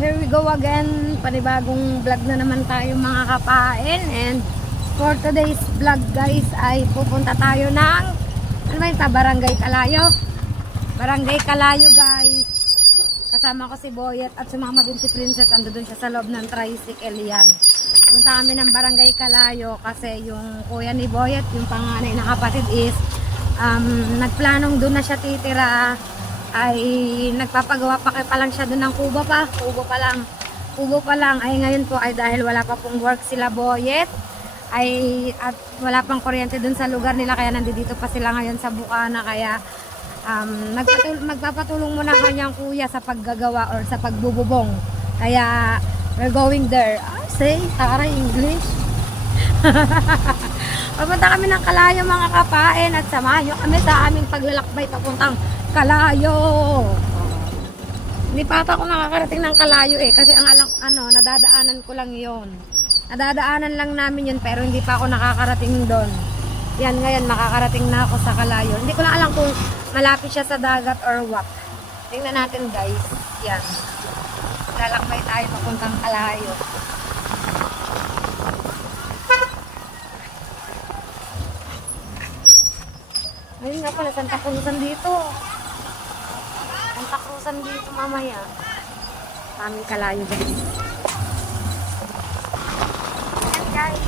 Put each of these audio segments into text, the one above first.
Here we go again, panibagong vlog na naman tayo mga kapain. And for today's vlog guys ay pupunta tayo ng Barangay Calayo. Barangay Calayo guys. Kasama ko si Boyet at sumama din si Princess. Ando dun siya sa loob ng tricycle yan. Punta kami ng Barangay Calayo kasi yung kuya ni Boyet, yung panganay na kapatid is nagplanong doon na siya titira. Ay nagpapagawa pa lang siya doon ng kubo pa lang ay ngayon po ay dahil wala pa pong work sila Boyet ay at wala pang kuryente doon sa lugar nila kaya nandito pa sila ngayon sa Bukana kaya magpapatulong muna kanyang kuya sa paggagawa or sa pagbububong kaya we're going there. Say taray English. Pupunta kami ng Calayo mga kapain at samahan nyo kami sa aming paglalakbay papuntang Calayo. Hindi pa ako nakakarating ng Calayo kasi ang nadadaanan ko lang yon. Nadadaanan lang namin yun pero hindi pa ako nakakarating doon. Yan ngayon makakarating na ako sa Calayo. Hindi ko lang alam kung malapit siya sa dagat or what. Tingnan natin guys. Yan. Lalakbay tayo papuntang Calayo. Ayun nga pala, Santa Cruzan dito. Santa Cruzan dito mamaya. Aming Calayo guys. Ayan guys.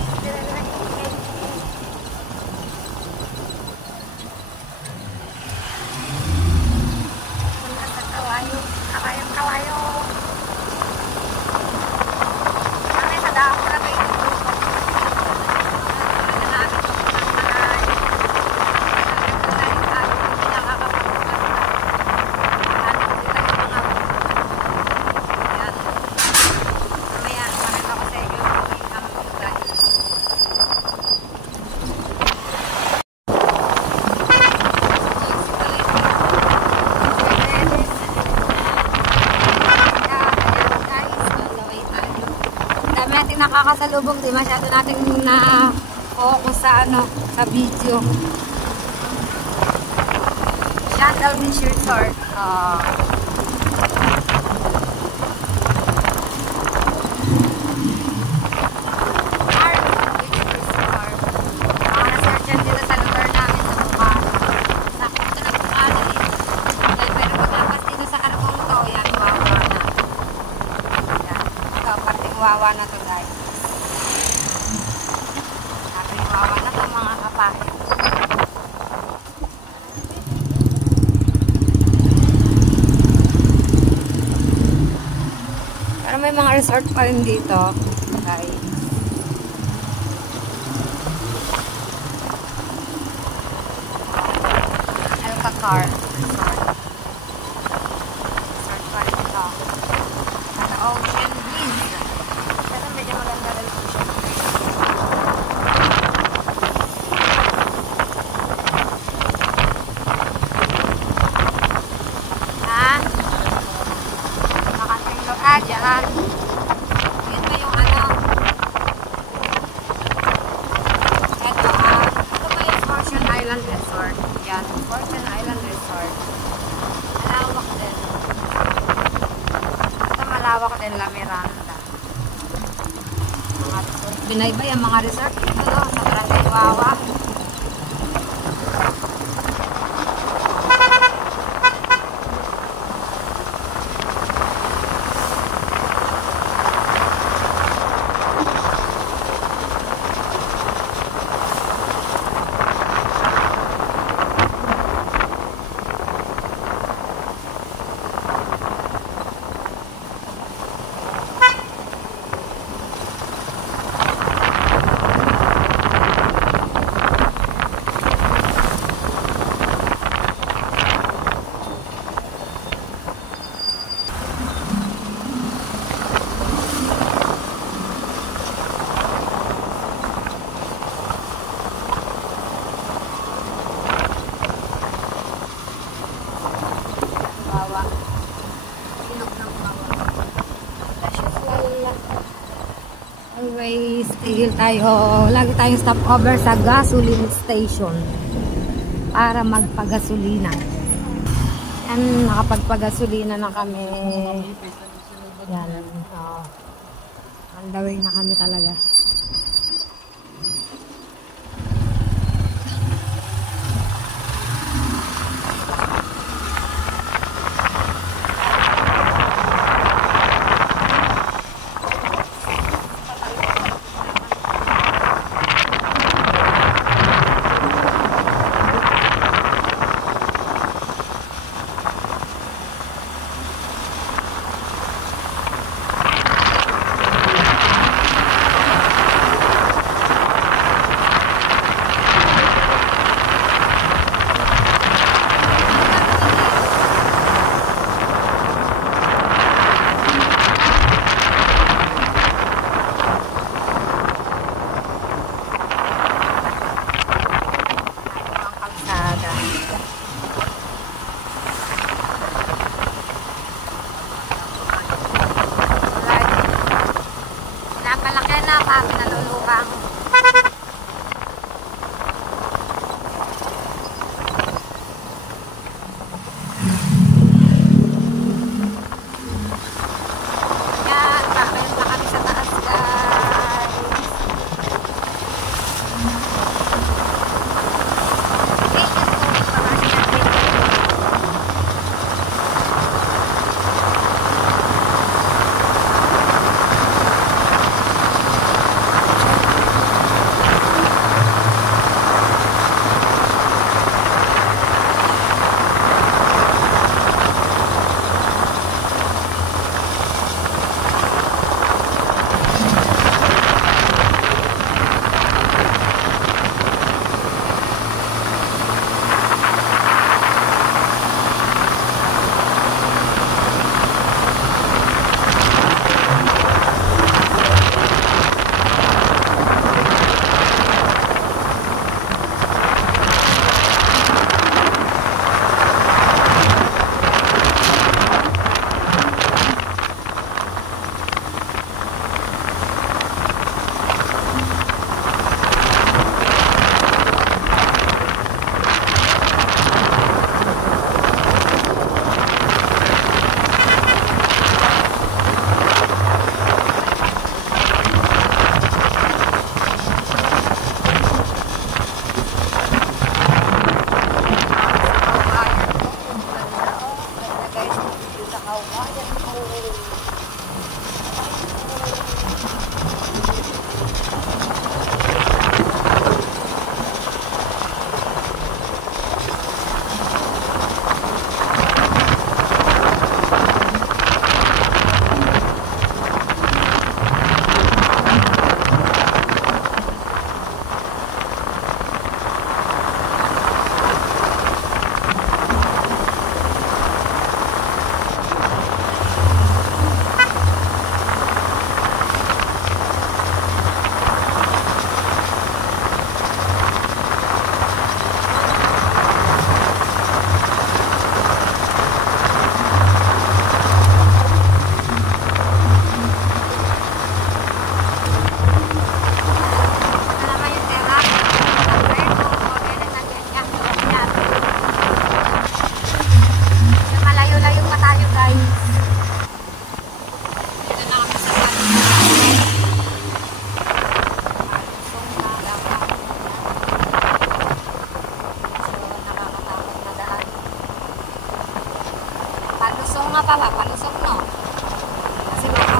Punta sa Calayo. Calayo. Kami sa dako na kayo. Nakakasalubong, di masyado natin na-focus sa video. Shuttle Beach Resort. Wawa na to guys. Wawa na to mga kapatid. Pero may mga resort pa rin dito guys. Alcacar Resort. Resort pa rin ito. At Ocean Breeze. Medyo maganda rin po siya. Makatinglo dyan. Yan ba yung ito ba yung Fortune Island Resort? Yan, Fortune Island Resort. Malawak din. Ito malawak din, La Miranda. Binaybay ang mga resort dito sa Barangay Wawa. Always tigil tayo, lagi tayong stop over sa gasoline station para magpagasolina. Yan, nakapagpagasolina na kami. Yan. On the way na kami talaga. nga pala, palusok no. Kasi baka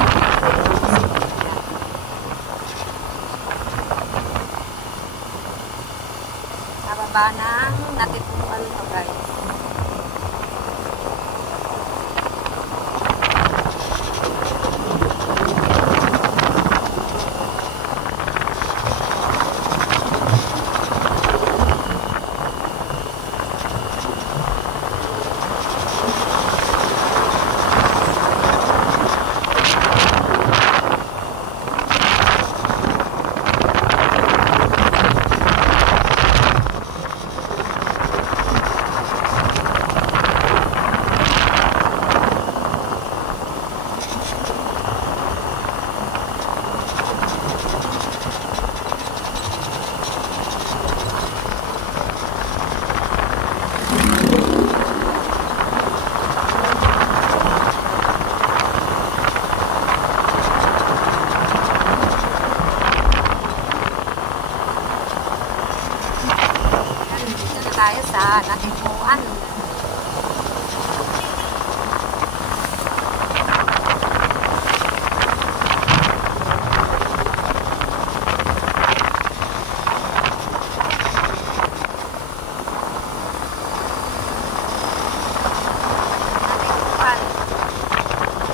nababa ng natipuan ito guys. natipuan.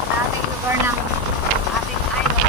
Dating lugar ng ating idol.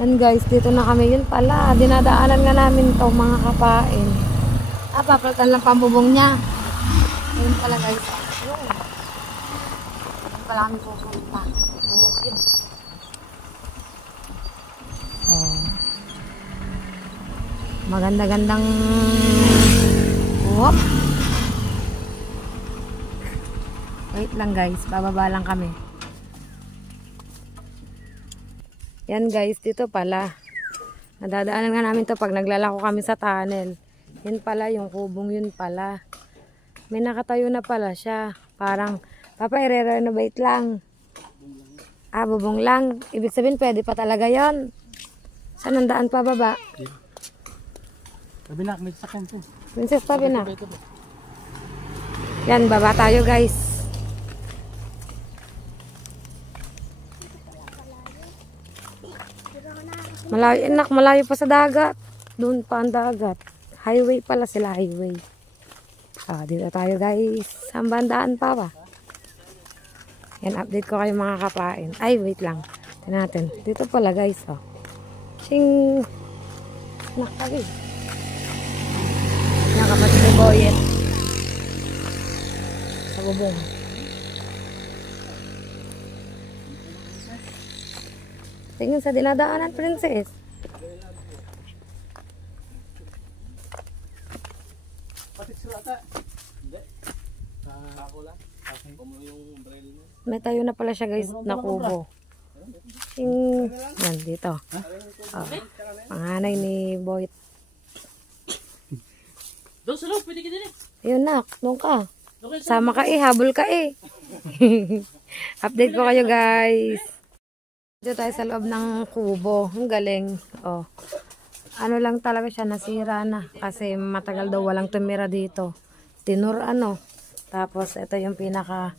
Yan guys, dito na kami. Yun pala, dinadaanan nga namin to mga kapain. Papalitan lang pambubong niya. Yun pala guys. Yun. Yun pala kami pupunta. Bukid. Oh. Maganda-gandang whoop. Wait lang guys, bababa lang kami. Yan guys, dito pala. Nadadaanan nga namin to pag naglalako kami sa tunnel. Yan pala, yung kubong yun pala. May nakatayo na pala siya. Parang, papa, i-renovate lang. Bubong lang. Ibig sabihin, pwede pa talaga yon. Saan ang daan pa baba? Tabi na, may sakyan po. Princess, tabi na. Yan, baba tayo guys. Malayo, enak, malayo pa sa dagat. Doon pa ang dagat. Highway pala sila, highway. Dito tayo guys. Saan bandaan pa ba? Yan, update ko kayo mga kapain. Ay, wait lang. Tignan natin. Dito pala guys, oh. Sing. Nakali. Yan, kapatid ni Boyet. Sa bubong. Tingin sa dinadaanan, princess. May tayo na pala siya guys na kubo. Yan, dito. Panganay ni Boyet. Doon sa loob, pwede ka din eh. Ayun na, doon ka. Sama ka habol ka Update ko kayo guys. Dito tayo sa loob ng kubo. Ang galing. Oh. Ano lang talaga siya, nasira na. Kasi matagal daw walang tumira dito. Tinur ano. Tapos ito yung pinaka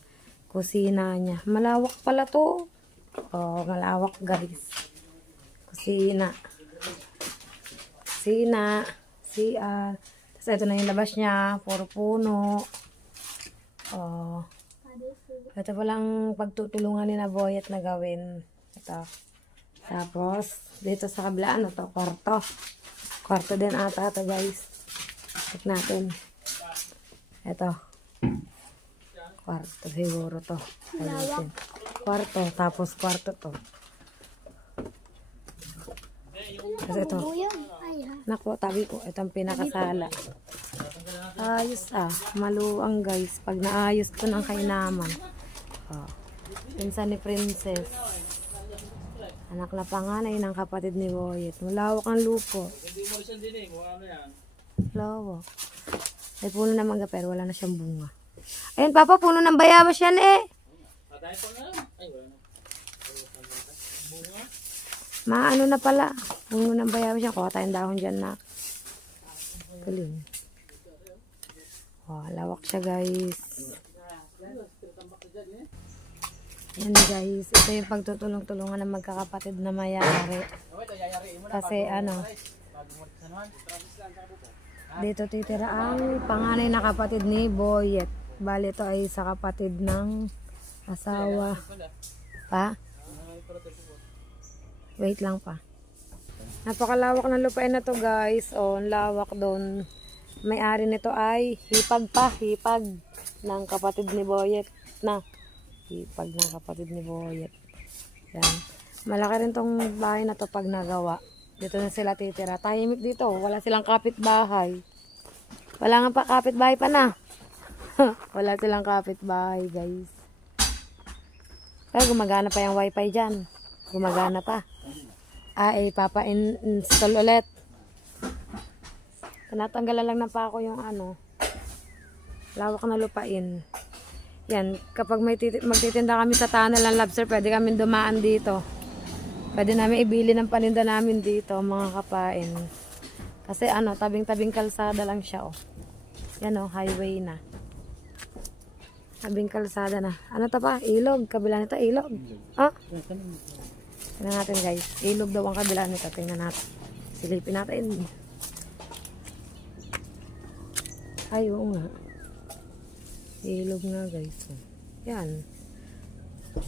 kusina niya. Malawak pala to. Oh, malawak guys. Kusina. Kusina. CR. Tapos ito na yung labas niya. Puro puno. Oh. Ito palang pagtutulungan ni na Boyet na gawin. Ito. Tapos, dito sa kabila, ano to? Kwarto. Kwarto din ata ito, guys. Check natin. Ito. Kwarto siguro to. Ayusin. Kwarto. Tapos, kwarto to. Tapos ito. Naku, tabi ko. Ito ang pinakasala. Ayos maluang, guys. Pag naayos ko ng kainaman. Oh. Pinsan ni Princess. Anak na panganay ng kapatid ni Boyet. Malawak ang lupo. Lawak. Ay, puno ng mangga pero wala na siyang bunga. Ayun, Papa, puno ng bayabas yan eh. Maano na pala. Puno ng bayabas yan. Kuha tayong dahon dyan na. Galing. Oh, lawak siya, guys. Yan guys, ito yung pagtutulong-tulungan ng magkakapatid na mayari. Kasi ano, dito titira ang panganay na kapatid ni Boyet. Bali ito ay sa kapatid ng asawa. Pa? Wait lang pa. Napakalawak ng lupain na to, guys. O, ang lawak doon. May-ari nito ay hipag ng kapatid ni Boyet na. Hipag ng kapatid ni Boyet. Yan. Malaki rin tong bahay na to pag nagawa. Dito na sila titira. Tahimik dito. Wala silang kapitbahay. Wala nga pa kapitbahay pa na. Wala silang kapitbahay, guys. Pero gumagana pa yung wifi dyan. Gumagana pa. Papa-install ulit. Tinatanggalan lang na pa ako yung ano. Lawak na lupain. Yan, kapag magtitinda kami sa tunnel ng lobster, pwede kami dumaan dito. Pwede namin ibili ng paninda namin dito, mga kapain. Kasi ano, tabing-tabing kalsada lang siya, oh. Yan, oh, highway na. Tabing kalsada na. Ano to pa? Ilog. Kabila nito, ilog. Ah? Tingnan natin, guys. Ilog daw ang kabila nito. Tingnan natin. Silipin natin. Ay, oo nga. Ilog nga, guys. Yan.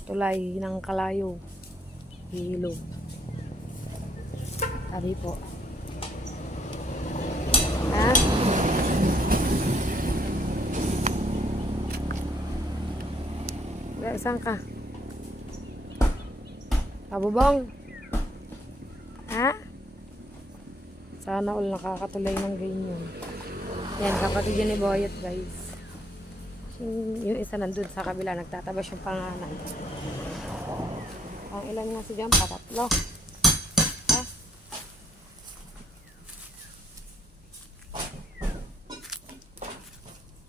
Tulay ng Kalayo. Ilog. Sabi po. Ha? Saan ka? Kabubong? Ha? Sana all nakakatulay ng ganyan. Yan, kapatid yun ni Boyet, guys. Yung isa nandun sa kabila, nagtatabas yung panganay. Ang ilan nga si Jam? Patatlo. Ha?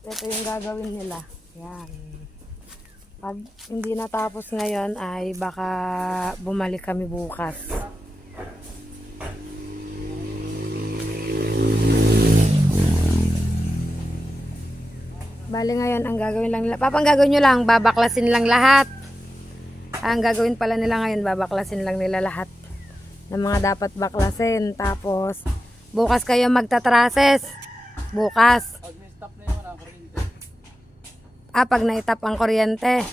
Ito yung gagawin nila. Yan. Pag hindi natapos ngayon, ay baka bumalik kami bukas. Bali ngayon, ang gagawin lang nila. Papa, ang gagawin nyo lang, babaklasin lang lahat. Ang gagawin pala nila ngayon, babaklasin lang nila lahat ng mga dapat baklasin. Tapos, bukas kayo magtatrases. Bukas. Pag naitap ang kuryente.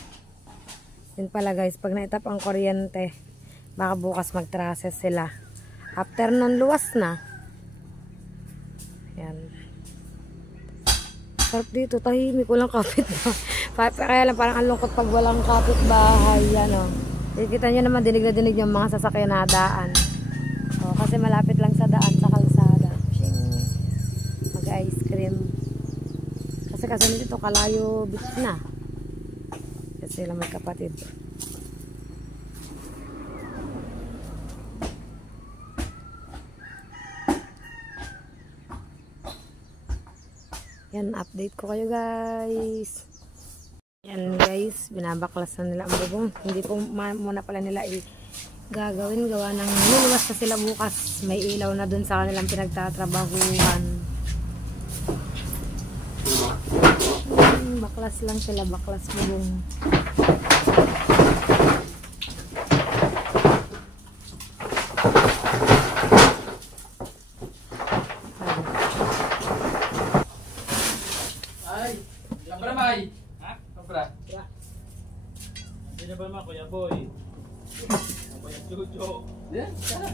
Yun pala, guys, pag naitap ang kuryente, baka bukas magtrases sila. After nun, luwas na. Yan. Sarap dito, tahimik, walang kapitbahay. Kaya lang parang ang lungkot pag walang kapitbahay. Yan, o. Kita nyo naman, dinig na dinig yung mga sasakyan na daan. O, kasi malapit lang sa daan, sa kalsada. Mag-ice cream. Kasi kasunod dito, Kalayo Beach na. Kasi sila magkapatid. Yan, update ko kayo, guys. Yan, guys, binabaklasan nila ang bubong. Hindi po muna pala nila gagawin. Gawa ng luluwas na sila bukas. May ilaw na dun sa kanilang pinagtatrabahuhan. Baklas lang sila, baklas bubong. Ay, kabra may. Ha? Kabra. Yeah. Hindi na ba ma, Kuya Boy? Kuya Jojo. Yan, tara.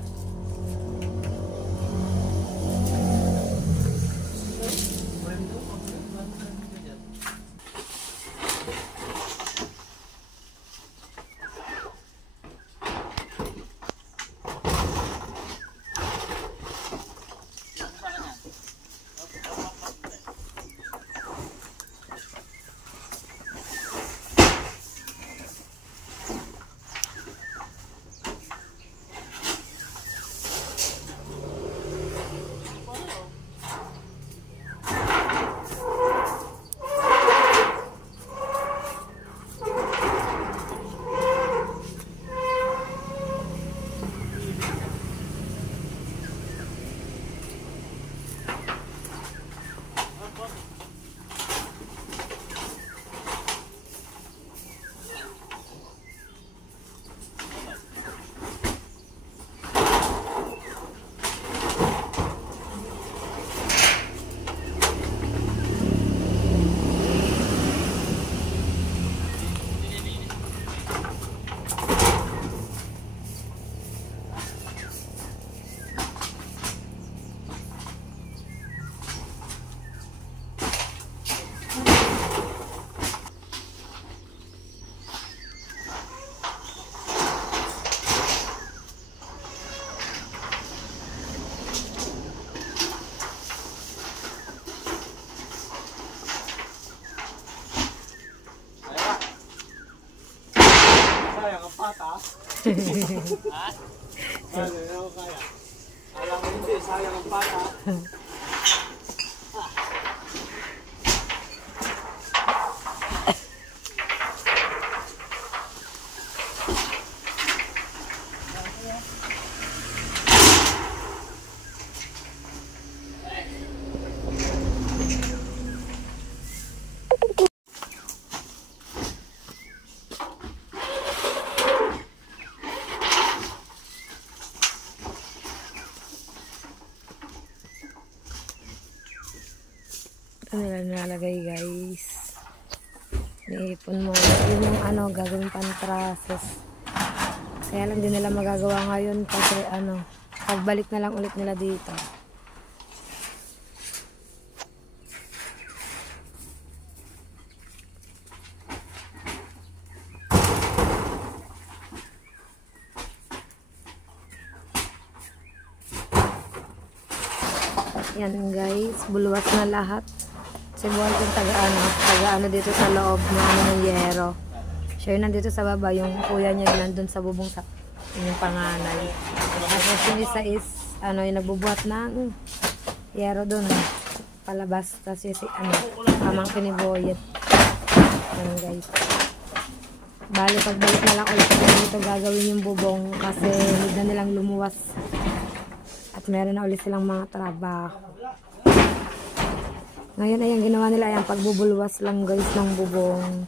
Sayang ang pata. Ha? Ano ako kaya? Alam mo hindi, sayang ang pata. Ito nila nilalagay guys. Niipon mo. Yun yung ano, gagawin pantrases. Kaya lang din nila magagawa ngayon kasi ano, pagbalik na lang ulit nila dito. Yan guys, buluwas na lahat. Si Buwan yung taga-ano dito sa loob ng ano ng yero. Siya yun nandito sa baba, yung kuya niya yun nandun sa bubong sa yung panganay. Tapos yung isa is, ano, yung nagbubuhat ng yero dun, palabas. Tapos yung si, ano, pamangkin ni Boyet. Yan guys. Bali, pagbalik na lang ulit dito gagawin yung bubong kasi hindi na nilang lumuwas. At meron na ulit silang mga trabaho. Ngayon ay ang ginawa nila ay ang pagbubulwas lang guys ng bubong.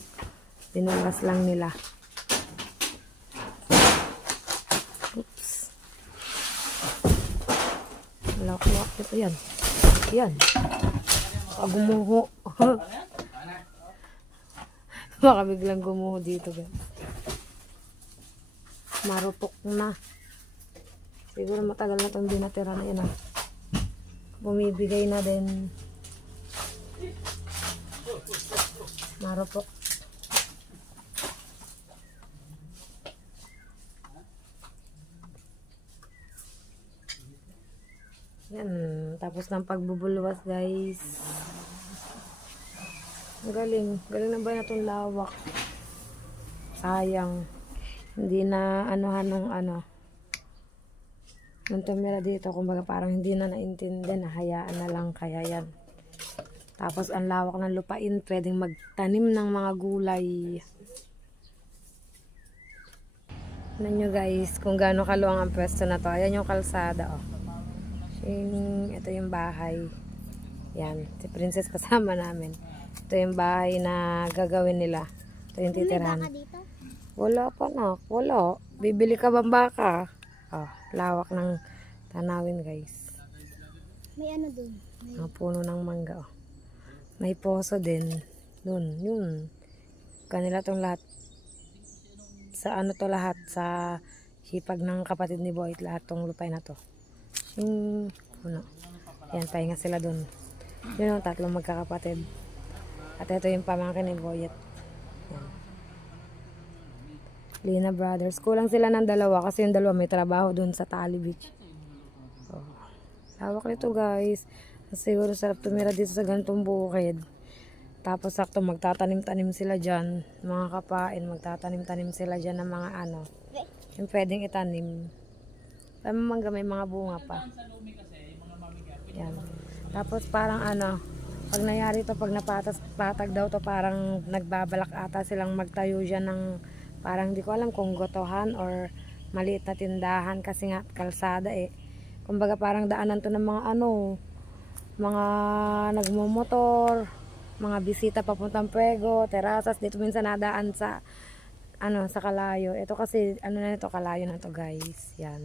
Binulwas lang nila. Oops. Lawak-lawak ito yan. Yan. Baka gumuho. Baka biglang gumuho dito guys. Marupok na. Siguro matagal na itong binatira na yun. Bumibigay na din. Marupok. Yan. Tapos ng pagbubulwas guys. Ang galing. Galing na ba na itong lawak? Sayang. Hindi na anuhan ng ano. Nung tumira dito, kumbaga parang hindi na naintindihan, nahayaan na lang kaya yan. Tapos ang lawak ng lupain, pwedeng magtanim ng mga gulay. Tignan nyo guys kung gaano kaluwang ang pwesto na to. Ayan yung kalsada oh. Ito yung bahay. Yan, si Princess kasama namin. Ito yung bahay na gagawin nila. Ito yung titirhan. May baka dito? Wala pa na. Wala. Bibili ka bang baka? Oh, lawak ng tanawin guys. May ano dun? Mga puno ng mangga oh. May poso din. Dun, yun. Kanila tong lahat. Sa ano to lahat? Sa hipag ng kapatid ni Boy. Lahat tong lupay na to. Yung puno. Yan, pahinga sila dun. Yun ang tatlong magkakapatid. At ito yung pamangkin ni Boyet. Yan. Lina Brothers. Kulang sila ng dalawa kasi yung dalawa may trabaho dun sa Tali Beach. Oh. Lawak nito guys. Siguro sarap tumira dito sa ganitong bukid. Tapos sakto magtatanim-tanim sila dyan. Mga kapain, magtatanim-tanim sila dyan ng mga ano. Yung pwedeng itanim. Mangga may mga bunga pa. Yan. Tapos parang ano, pag nangyari to, pag napatag daw to, parang nagbabalak ata silang magtayo dyan ng parang di ko alam kung gotohan or maliit na tindahan kasi nga kalsada eh. Kumbaga parang daanan to ng mga ano, mga nagmumotor, mga bisita papuntang Puego, terasas, dito minsan nadaan sa ano, sa Kalayo. Ito kasi ano na ito, Kalayo na to guys. Yan.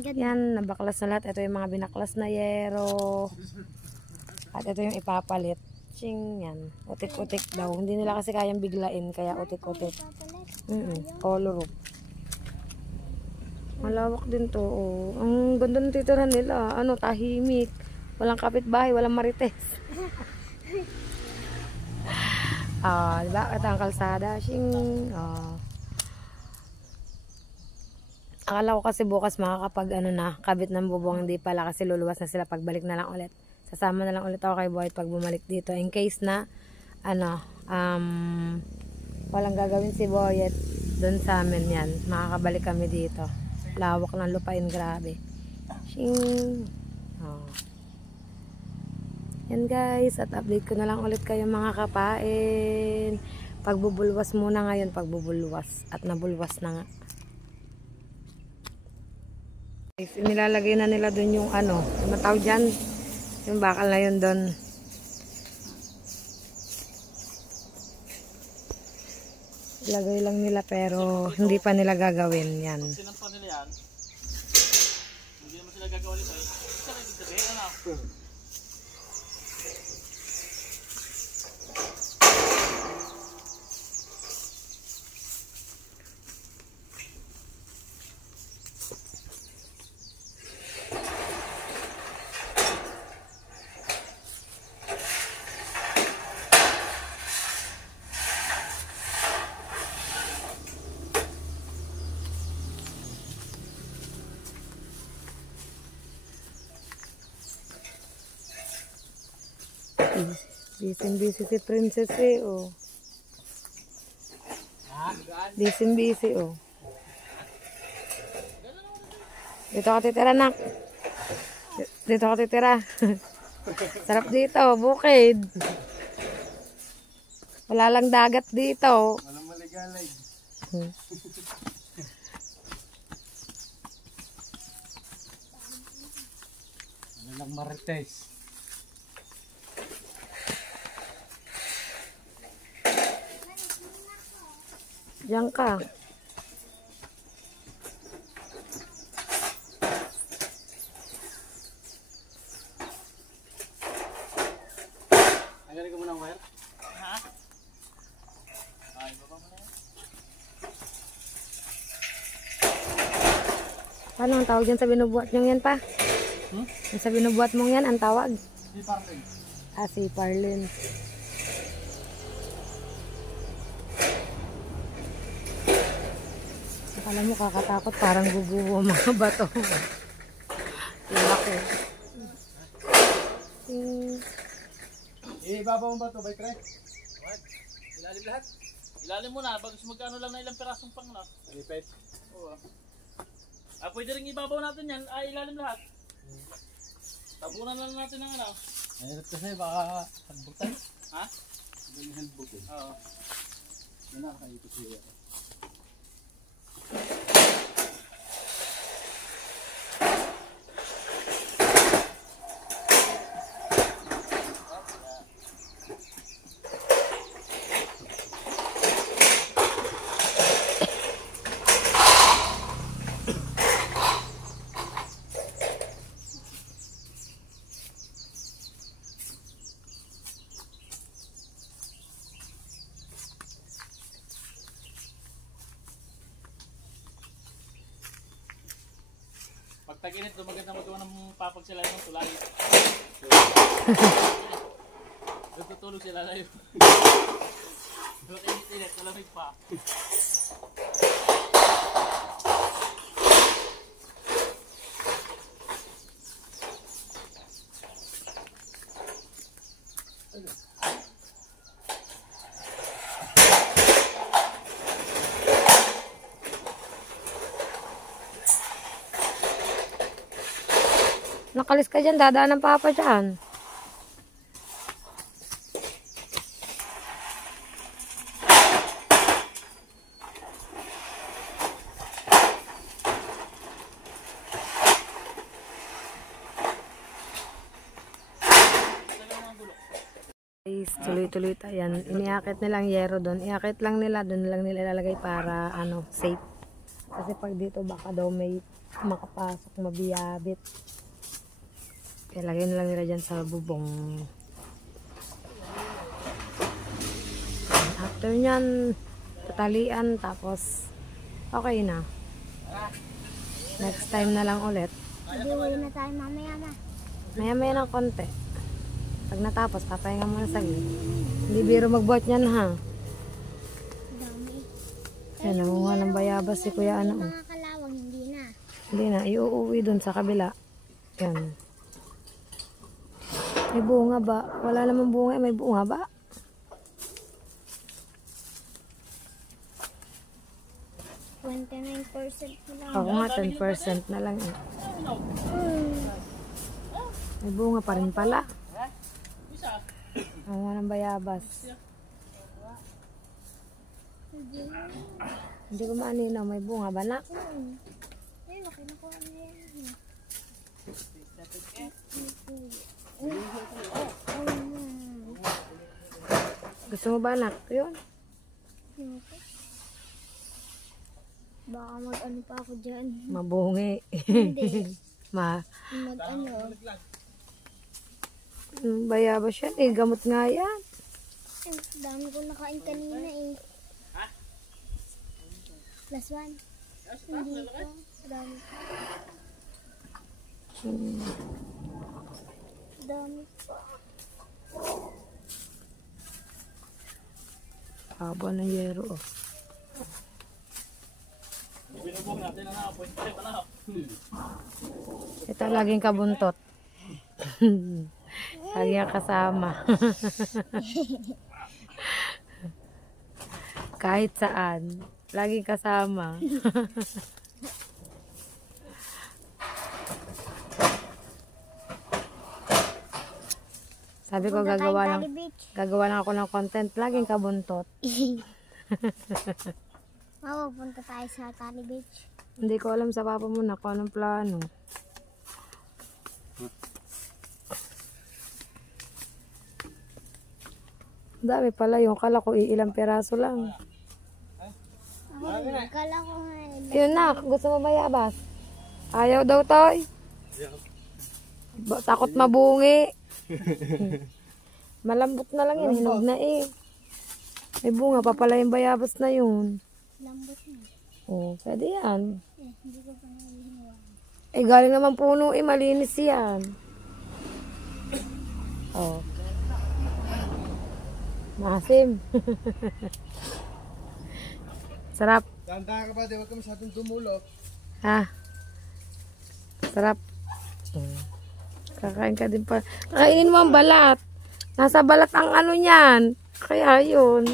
Yan, nabaklas na lahat. Ito yung mga binaklas na yero. At ito yung ipapalit. Ching, yan. Utik-utik daw. Hindi nila kasi kayang biglain, kaya utik-utik. Color up. Malawak din to. Oh. Ang ganda ng titirahan nila. Ano, tahimik. Walang kapitbahay, walang marites. Diba? Ito ang kalsada. Shing. Akala ko kasi bukas makakapag ano na, kabit ng bubong, hindi pala kasi luluwas na sila, pagbalik na lang ulit. Sasama na lang ulit ako kay Boy pag bumalik dito. In case na, ano, walang gagawin si Boyet doon sa amin yan. Makakabalik kami dito. Lawak ng lupain, grabe. Shing. Yan guys, at update ko na lang ulit kayo mga kapain. Pagbubulwas muna ngayon, pagbubulwas. At nabulwas na nga. Nilalagay na nila dun yung ano, matawag dyan, yung bakal na yun dun. Ilagay lang nila pero hindi pa nila gagawin yan. Sinan pa nila yan. Hindi naman sila gagawin ito. Isa rin dito sabihin, ano? Busy si Princess eh, oh. Busy, oh. Dito ka titira, nak. Dito ka titira. Sarap dito, bukid. Wala lang dagat dito. Walang maligalig. Walang marites. Diyan ka. Tanggalin ko muna ang wire. Ha? Ay, baba mo na yan. Paano ang tawag dyan sa binubuhat nyo yan pa? Yung sa binubuhat mong yan, ang tawag? Si Parlin. Si Parlin. Akala mo kakatakot, parang guguho mga bato. Laki. Ibabaw mo ba ito, Bay Craig? What? Ilalim lahat? Ilalim mo na, bagus magkano lang na ilang pirasong pang na. Alipet. Oo. Pwede rin ibabaw natin yan. Ilalim lahat. Tabunan lang natin ng ano. Mahirap kasi baka handbog tayo. Ha? Iba yung handbog eh. Oo. Yan na, nakaikot siya. Pag tag-init, maganda magawa ng papag sila ng tulay. Tutulog sila layo. Pag init-init, malamig pa. Nakalis ka dyan, dadaan ng papa dyan. Guys, tuloy-tuloy tayo yan. Iniakit nilang yero doon. Iakit lang nila, doon lang nila ilalagay para ano, safe. Kasi pag dito baka daw may makapasok, mabiyabit. Kaya lagyan lang nila dyan sa bubong. After nyan, tatalian, tapos okay na. Next time na lang ulit. Hindi na tayo mamaya na. Maya-maya ng konti. Pag natapos, papahinga muna saglit. Hindi biro magbuhat niyan, ha? Dami. Ayan, nangunga ng bayabas si Kuya ano. Mga kalawang, hindi na. Hindi na, iuuwi dun sa kabila. Yan. May bunga ba? Wala namang bunga, may bunga ba? Oo nga, 10% na lang eh. May bunga pa rin pala. Nangunga ng bayabas. Hindi ko maaninaw, may bunga ba na? Ayun, kinukuha niya yan. Gusto mo ba anak? Yun. Baka mag-ano pa ako dyan. Mabungi. Hindi. Mag-ano. Bayabas yan eh. Gamot nga yan. Dami ko nakain kanina eh. Last one. Hindi pa. Dami pa. Dami pa. Haba ng yero oh. Binubog natin na na-appoint pa rin na. Ito laging kabuntot. Lagi ang kasama. Kahit saan. Laging kasama. Sabi ko gagawa lang ako ng content. Laging kabuntot. Mapupunta tayo sa Tally Beach. Hindi ko alam sa papa mo na kung anong plano. Dami pala yung kala ko ilang peraso lang. Kala ko nga Yun na, gusto mo bayabas? Ayaw daw toy. Takot mabungi. Malambot na lang yun, hinog na eh. May bunga pa pala yung bayabas na yun. lambot na. Oh, pwede yan. Hindi ko pa nahihinawa. Eh, galing naman puno eh, malinis yan. Oh. Masim. Sarap. Tanda ka ba, di ba kami sa ating tumulog? Ha? Sarap. Kakain ka din pa. Kakainin mo ang balat. Nasa balat ang ano niyan. Kaya yun.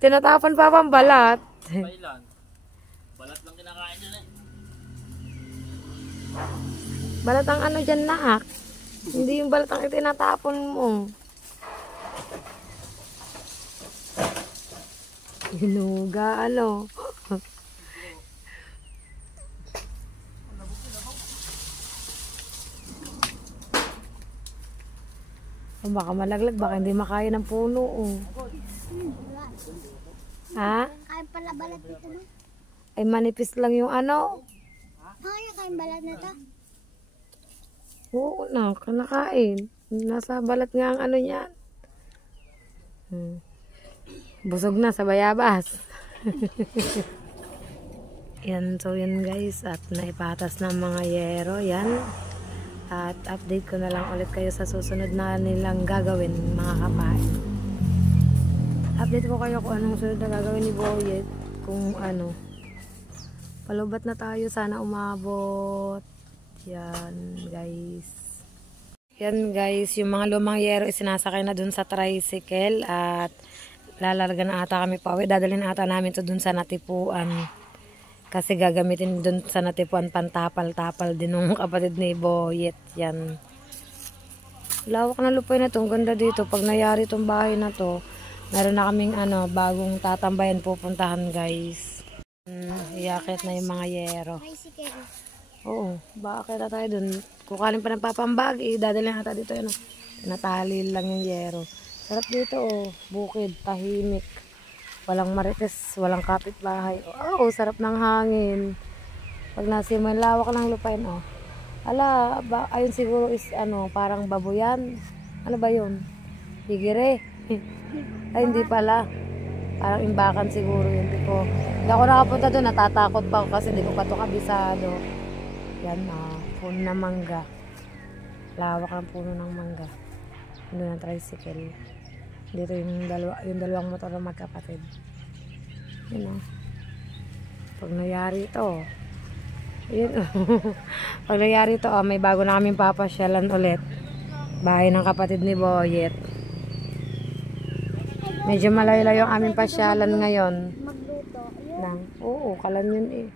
Tinatapan pa pang balat. Bailan. Balat lang kinakain nila eh. Balat ang ano dyan nak. Hindi yung balat ang itinatapon mo. Hinuga ano. Baka malaglag, baka hindi makaya ng puno. Oh. Ha? Kaya pala balat nito na. Ay manipis lang yung ano. Kaya kayang balat na to. Oo na, kanakain. Nasa balat nga ang ano niyan. Busog na sa bayabas. Yan, so yun guys, at naipatas ng mga yero, yan. At update ko na lang ulit kayo sa susunod na nilang gagawin, mga kapain. Update ko kayo kung anong sunod na gagawin ni Boyet, kung ano. Palubat na tayo, sana umabot. Yan guys. Yan guys, yung mga lumang yero isinasakay na dun sa tricycle at lalarga na ata kami pa uwi. Dadalhin ata namin to dun sa natipuan. Kasi gagamitin dun sa natipuan pantapal-tapal din ng kapatid ni Boyet. Yan. Lawak na lupay na to. Ang ganda dito. Pag nayari tong bahay na to, meron na kaming bagong tatambayan pupuntahan guys. Iakit na yung mga yero. Oo. Bakit na tayo dun? Kukalin pa ng papambag. Dadalhin ata dito. Natali lang yung yero. Sarap dito oh. Bukid. Tahimik. Walang marites, walang kapitbahay. Oh, sarap ng hangin. Pag nasa may lawak ng lupain, oh. Ala, ayun siguro is parang baboyan. Ano ba 'yun? Tigire. Ay, hindi pala. Parang imbakan siguro 'yun. Hindi ako nakapunta doon, natatakot pa ako kasi hindi ko pa 'to kabisado. Yan, puno ng mangga. Lawak ng puno ng mangga. Doon ang tricycle. Dito yung dalawang motor na magkapatid. Yun o. Pag nangyari ito, yun o. Pag nangyari ito, may bago na kaming papasyalan ulit. Bahay ng kapatid ni Boyet. Medyo malayo-layo ang aming pasyalan ngayon. Oo, kalan yun eh.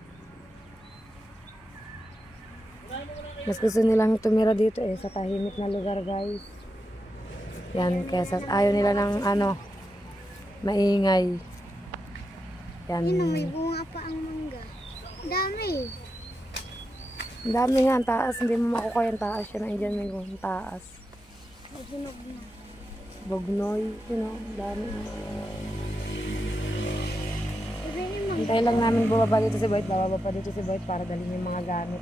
Mas gusto nilang tumira dito eh, sa tahimik na lugar guys. Yan, kesa ayaw nila ng maingay. Yan. May bunga pa ang mangga. Dami. Ang dami nga, ang taas. Hindi mo makukuha yung taas. Yan, andyan may ang taas. Naghinog na. Bognoy, ang dami. Hintay lang namin bumaba dito si Boyet. Bababa pa dito si Boyet para dalhin yung mga gamit.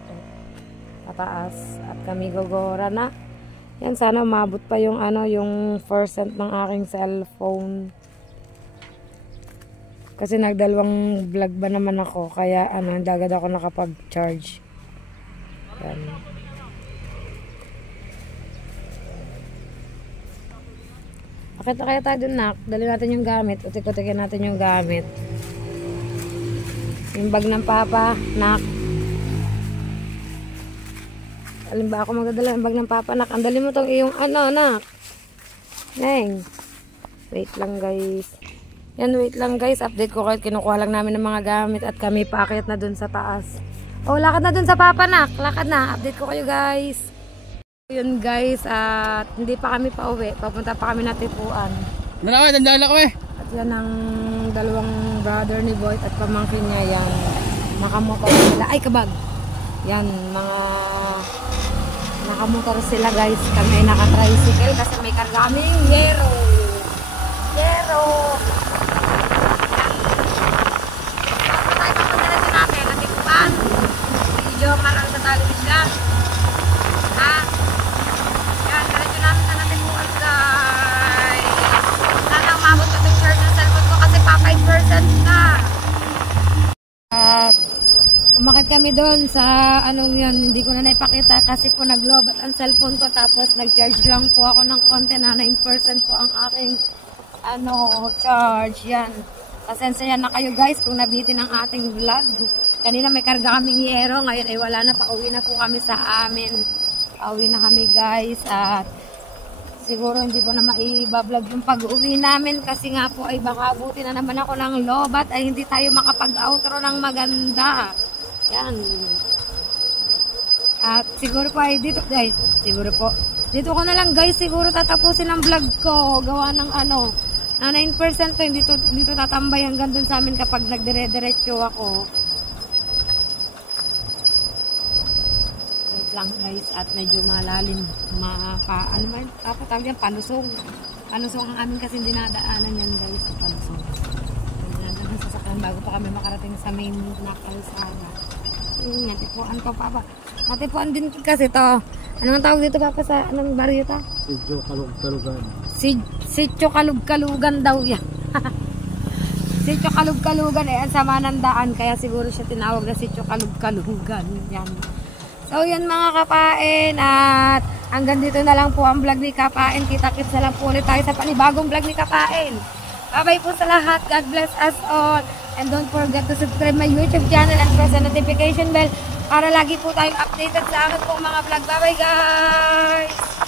Pataas. At kami gogora na. Yan, sana umabot pa yung yung percent ng aking cellphone. Kasi nagdalawang vlog ba naman ako, kaya hindi agad ako nakapag-charge. Yan. Bakit na kaya tayo dun, nak? Dali natin yung gamit. Utik-utikin natin yung gamit. Yung bag ng papa, nak. Alin ba ako magdadala ng bag ng papa, nak? Andali mo tong iyong nak. Neng. Wait lang guys. Yan, wait lang guys. Update ko kahit kinukuha lang namin ng mga gamit at kami paakyat na dun sa taas. Oh, lakad na dun sa papa, nak. Lakad na. Update ko kayo guys. Yun guys, at hindi pa kami pa uwi. Papunta pa kami natipuan. Nalaway, dandala kami. At yan ang dalawang brother ni Boyet at pamangkin niya yan. Nakamotor sila. Ay, kabag. Yan, mga nakamotor sila guys. Kami ay naka-tricycle kasi may karga kaming yero. Yero! Yan. Tapos tayo papunta natin natipuan. Medyo marang sa television. Ha? Yan, diretso namin sa natipuan guys. Sana umabot ko yung charge ng cellphone ko kasi pa 5% na. At umakit kami doon sa yun, hindi ko na naipakita kasi po naglobat ang cellphone ko tapos nag-charge lang po ako ng konti na 9% po ang aking charge. Yan. Pasensya na kayo guys kung nabitin ang ating vlog. Kanina may karga kaming yero, ngayon ay wala na, pauwi na po kami sa amin. Pauwi na kami guys at siguro hindi ko na maibablog yung pag-uwi namin kasi nga po ay baka abutin na naman ako ng lobat ay hindi tayo makapag-outro ng maganda. Yan. At siguro po ay dito guys, siguro po dito ko na lang guys siguro tatapusin ang vlog ko. Gawa ng na 9% to, dito tatambay hanggang dun sa amin kapag nagdire-diretso ako. Wait lang guys, at medyo malalim. Tawag yan, palusong. Palusong ang amin kasi dinadaanan yan guys, ang palusong. Dinadaanan sa sasakyan bago pa kami makarating sa main na kalsada. Natipuan ko papa. Natipuan din kasi to. Anong tawag dito papa sa anong baryo to? Sitio Kalug-Kalugan. Sitio Kalug-Kalugan daw yan. Sitio Kalug-Kalugan, ang sama ng daan, kaya siguro siya tinawag na Sitio Kalug-Kalugan. Yan. So, yan mga kapain, at hanggang dito na lang po ang vlog ni Kapain. Kita-kits na lang po ulit tayo sa panibagong vlog ni Kapain. Bye-bye po sa lahat. God bless us all. And don't forget to subscribe my YouTube channel and press the notification bell para lagi po tayong updated sa akin pong mga vlog. Bye-bye guys!